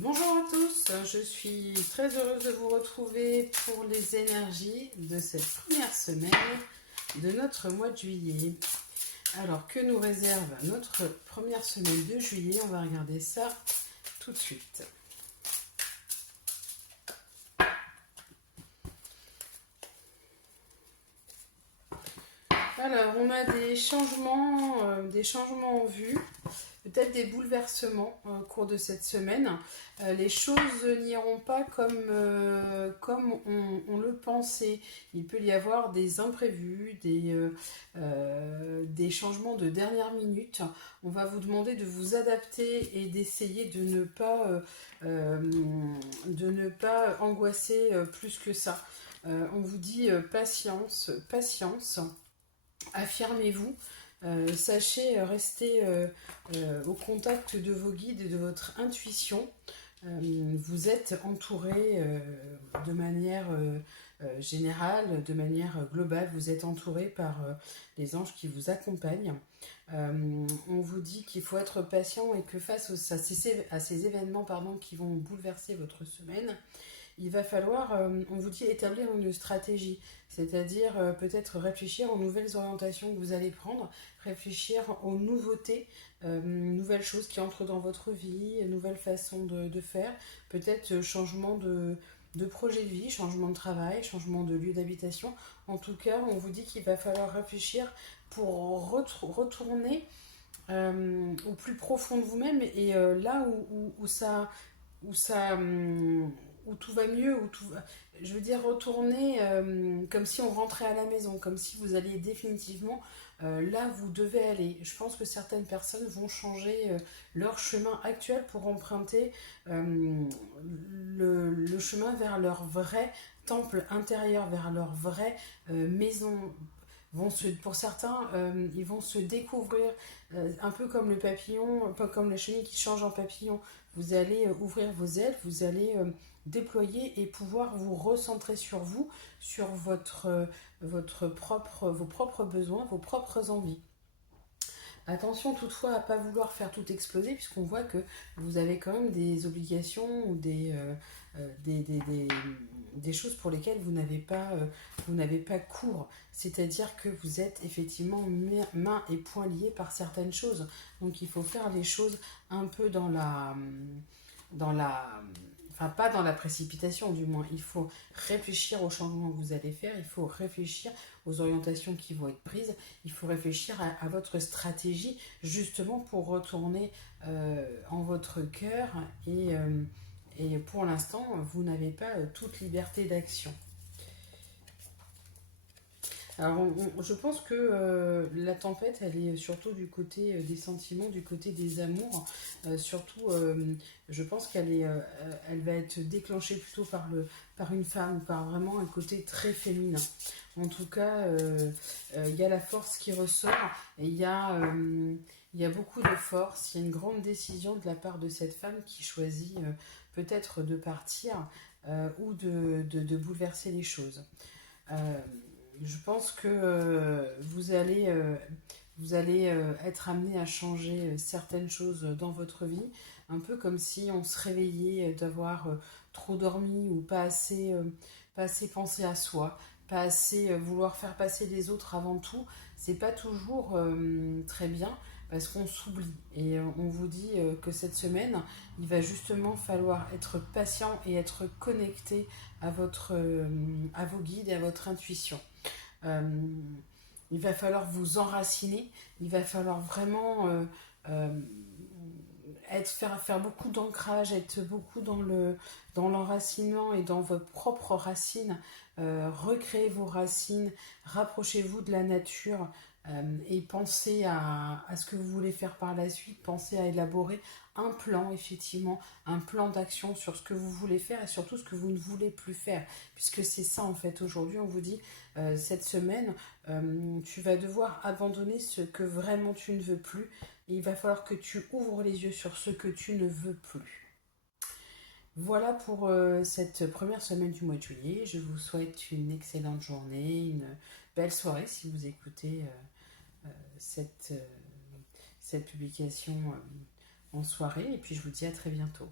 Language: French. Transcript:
Bonjour à tous, je suis très heureuse de vous retrouver pour les énergies de cette première semaine de notre mois de juillet. Alors, que nous réserve notre première semaine de juillet? On va regarder ça tout de suite. Alors, on a des changements en vue, peut-être des bouleversements au cours de cette semaine. Les choses n'iront pas comme on le pensait. Il peut y avoir des imprévus, des changements de dernière minute. On va vous demander de vous adapter et d'essayer de ne pas angoisser plus que ça. On vous dit patience, patience. Affirmez-vous, sachez rester au contact de vos guides et de votre intuition. Vous êtes entouré de manière générale, de manière globale, vous êtes entouré par les anges qui vous accompagnent. On vous dit qu'il faut être patient et que face à ces événements qui vont bouleverser votre semaine, il va falloir, on vous dit, établir une stratégie, c'est-à-dire peut-être réfléchir aux nouvelles orientations que vous allez prendre, réfléchir aux nouveautés, nouvelles choses qui entrent dans votre vie, nouvelles façons de faire, peut-être changement de projet de vie, changement de travail, changement de lieu d'habitation. En tout cas, on vous dit qu'il va falloir réfléchir pour retourner au plus profond de vous-même et là où ça, où tout va mieux, je veux dire retourner comme si on rentrait à la maison, comme si vous alliez définitivement là où vous devez aller. Je pense que certaines personnes vont changer leur chemin actuel pour emprunter le chemin vers leur vrai temple intérieur, vers leur vraie maison. Pour certains, ils vont se découvrir un peu comme le papillon, pas comme la chenille qui change en papillon. Vous allez ouvrir vos ailes, vous allez déployer et pouvoir vous recentrer sur vous, sur vos propres besoins, vos propres envies. Attention toutefois à ne pas vouloir faire tout exploser, puisqu'on voit que vous avez quand même des obligations ou des choses pour lesquelles vous n'avez pas cours. C'est-à-dire que vous êtes effectivement mains et poings liés par certaines choses. Donc il faut faire les choses un peu enfin pas dans la précipitation du moins, il faut réfléchir aux changements que vous allez faire, il faut réfléchir aux orientations qui vont être prises, il faut réfléchir à votre stratégie justement pour retourner en votre cœur et pour l'instant vous n'avez pas toute liberté d'action. Alors, je pense que la tempête, elle est surtout du côté des sentiments, du côté des amours. Surtout, je pense elle va être déclenchée plutôt par une femme, par vraiment un côté très féminin. En tout cas, il y a la force qui ressort et il y a beaucoup de force. Il y a une grande décision de la part de cette femme qui choisit peut-être de partir ou de bouleverser les choses. Euh, je pense que vous allez être amené à changer certaines choses dans votre vie, un peu comme si on se réveillait d'avoir trop dormi ou pas assez pensé à soi, pas assez vouloir faire passer les autres avant tout. C'est pas toujours très bien parce qu'on s'oublie et on vous dit que cette semaine, il va justement falloir être patient et être connecté à vos guides et à votre intuition. Euh, il va falloir vous enraciner, il va falloir vraiment euh, faire beaucoup d'ancrage, être beaucoup dans l'enracinement et dans vos propres racines, recréer vos racines, rapprochez-vous de la nature et pensez à ce que vous voulez faire par la suite, pensez à élaborer un plan, effectivement, un plan d'action sur ce que vous voulez faire et surtout ce que vous ne voulez plus faire, puisque c'est ça en fait. Aujourd'hui, on vous dit, cette semaine, tu vas devoir abandonner ce que vraiment tu ne veux plus et il va falloir que tu ouvres les yeux sur ce que tu ne veux plus. Voilà pour cette première semaine du mois de juillet. Je vous souhaite une excellente journée, une belle soirée si vous écoutez cette publication en soirée. Et puis je vous dis à très bientôt.